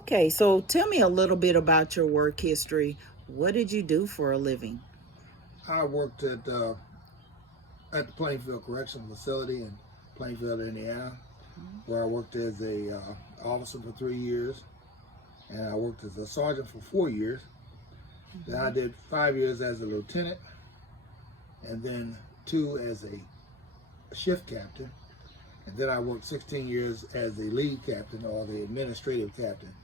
Okay, so tell me a little bit about your work history. What did you do for a living? I worked at the Plainfield Correctional Facility in Plainfield, Indiana, where I worked as a officer for 3 years, and I worked as a sergeant for 4 years. Then I Mhm. did 5 years as a lieutenant, and then two as a shift captain, and then I worked 16 years as the lead captain or the administrative captain.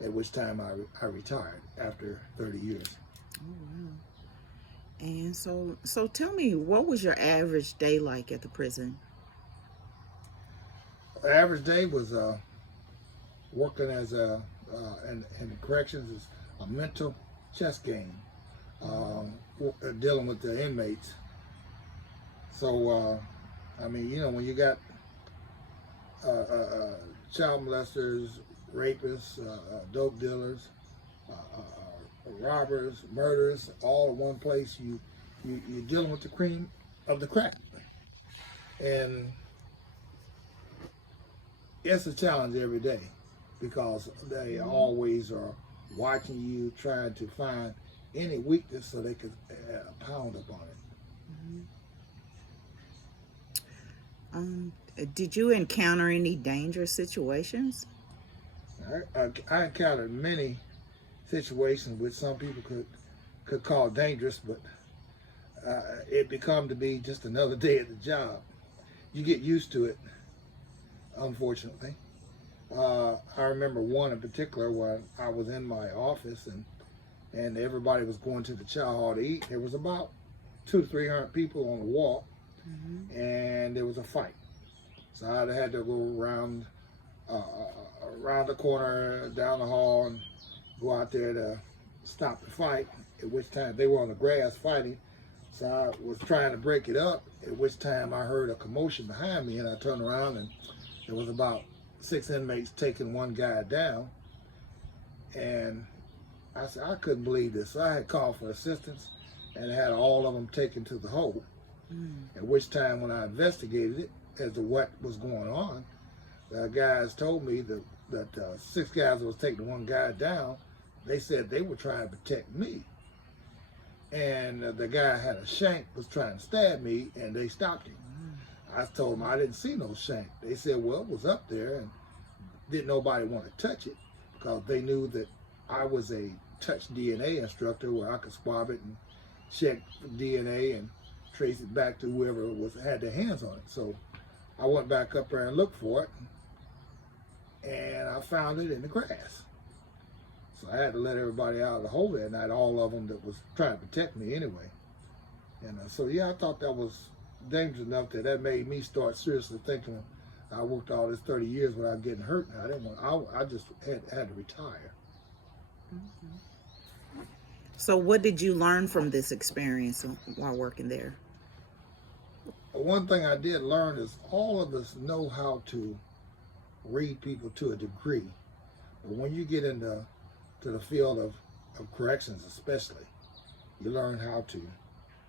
At which time I retired after 30 years. Oh, wow. And so tell me, what was your average day like at the prison? The average day was working as in corrections is a mental chess game, Mhm. dealing with the inmates. So, I mean, when you got uh, uh, uh, child molesters, rapists, dope dealers, robbers, murders, all in one place, you're dealing with the cream of the crap, and it's a challenge every day because they Mhm. always are watching you, trying to find any weakness so they could pound upon it. Mhm. Did you encounter any dangerous situations? I encountered many situations which some people could call dangerous, but it become to be just another day at the job. You get used to it, unfortunately. I remember one in particular when I was in my office and everybody was going to the chow hall to eat. There was about 200 to 300 people on the walk, Mhm. and there was a fight. So I had to go around the corner, down the hall, and go out there to stop the fight. At which time they were on the grass fighting, so I was trying to break it up. At which time I heard a commotion behind me, and I turned around, and there was about 6 inmates taking one guy down. And I said I couldn't believe this. So I had called for assistance, and had all of them taken to the hole. Mm. At which time, when I investigated it as to what was going on, the guys told me that 6 guys that was taking one guy down, they said they were trying to protect me. And the guy had a shank, was trying to stab me, and they stopped him. I told them I didn't see no shank. They said, well, it was up there, and didn't nobody want to touch it because they knew that I was a touch DNA instructor where I could swab it and check DNA and trace it back to whoever was had their hands on it. So I went back up there and looked for it, and I found it in the grass. So I had to let everybody out of the hole that night, all of them that was trying to protect me anyway. And so yeah, I thought that was dangerous enough that made me start seriously thinking. I worked all this 30 years without getting hurt. I didn't want. I just had to retire. Mhm. So what did you learn from this experience while working there? But one thing I did learn is all of us know how to read people to a degree, but when you get into the field of corrections, especially, you learn how to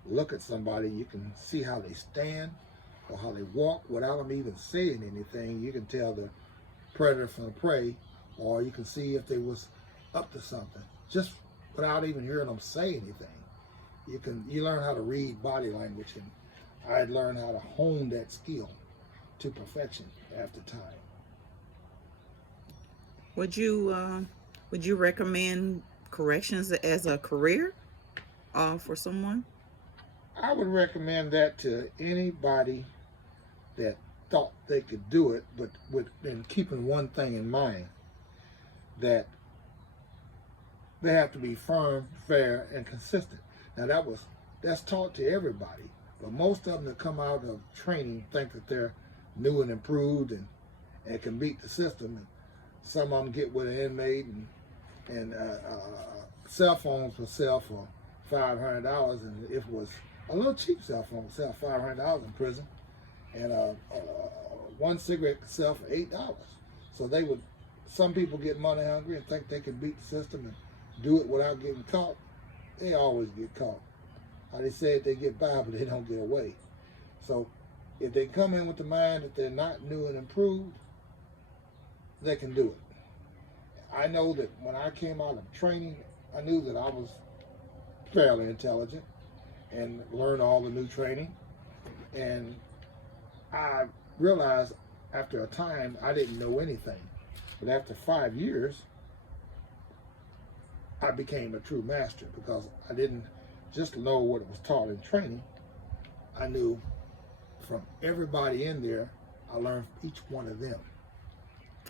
look at somebody. You can see how they stand or how they walk without them even saying anything. You can tell the predator from the prey, or you can see if they was up to something just without even hearing them say anything. You learn how to read body language, and I had learned how to hone that skill to perfection after time. Would you would you recommend corrections as a career for someone? I would recommend that to anybody that thought they could do it, but with and keeping one thing in mind, that they have to be firm, fair, and consistent. Now that's taught to everybody, but most of them that come out of training think that they're new and improved and can beat the system. And some of them get with an inmate and cell phones will sell for $500, and if it was a little cheap cell phone would sell $500 in prison, and one cigarette could sell for $8. So they would. Some people get money hungry and think they can beat the system and do it without getting caught. They always get caught. How they say it, they get by, but they don't get away. So if they come in with the mind that they're not new and improved, they can do it. I know that when I came out of training, I knew that I was fairly intelligent and learned all the new training. And I realized after a time I didn't know anything. But after 5 years, I became a true master because I didn't just know what was taught in training. I knew from everybody in there, I learned from each one of them.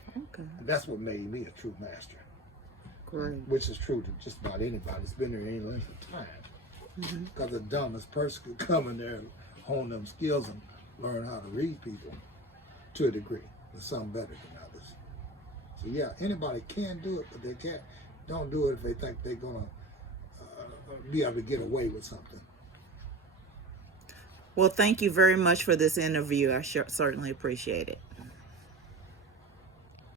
Okay. And that's what made me a true master. Great. Which is true to just about anybody that's been there any length of time. Because the dumbest person could come in there and hone them skills and learn how to read people to a degree. There's some better than others. So yeah, anybody can do it, but they can't. Don't do it if they think they're gonna be able to get away with something. Well, thank you very much for this interview. I certainly appreciate it.